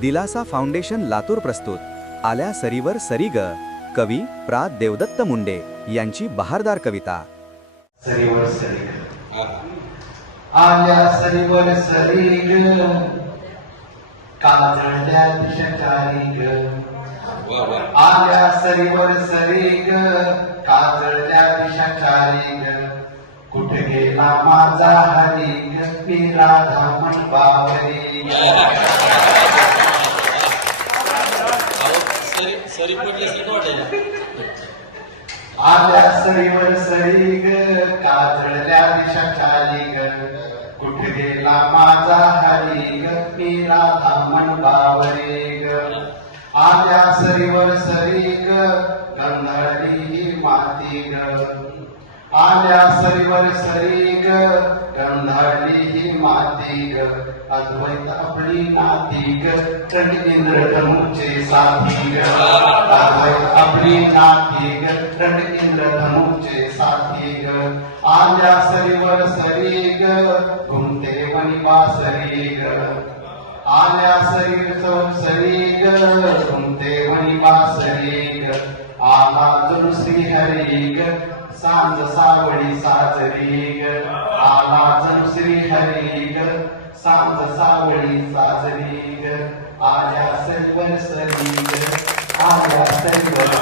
दिलासा फाउंडेशन लातूर प्रस्तुत आल्या सरीवर सरी ग. कवी प्रा. देवदत्त मुंडे यांची बहारदार कविता. सरीवर सरी ग. आल्या सरीवर सरी ग, काजळल्या दिशकारी ग. आल्या सरीवर सरी ग, काजळल्या दिशकारी ग. कुठे गेला माझा हरी ग, मी राधा म्हणवावरी ग. आल्या सरीवर सरी ग, काजळल्या दिशकारी ग. कुठे गेला माझा हरी ग, मी राधा म्हणवावरी ग. आल्या सरीवर सरी ग, गंधळली ही माती ग. आल्या सरीवर सरी ग, गंधळली ही माती ग. अद्वैत आपली नाती ग, रण इंद्रधनुचे साथी ग. अद्वैत आपली नाती ग, रण इंद्रधनुचे साथी ग. आल्या सरीवर सरी ग, घुमते वनिवासरी ग. आल्या सरीवर सरी ग, घुमते वनिवासरी ग. आला जणू श्रीहरी ग, सांज सावळी साजरी ग. आला जणू श्रीहरी ग, सांज सावळी साजरी ग. आल्या सरीवर सरी ग, आल्या सरीवर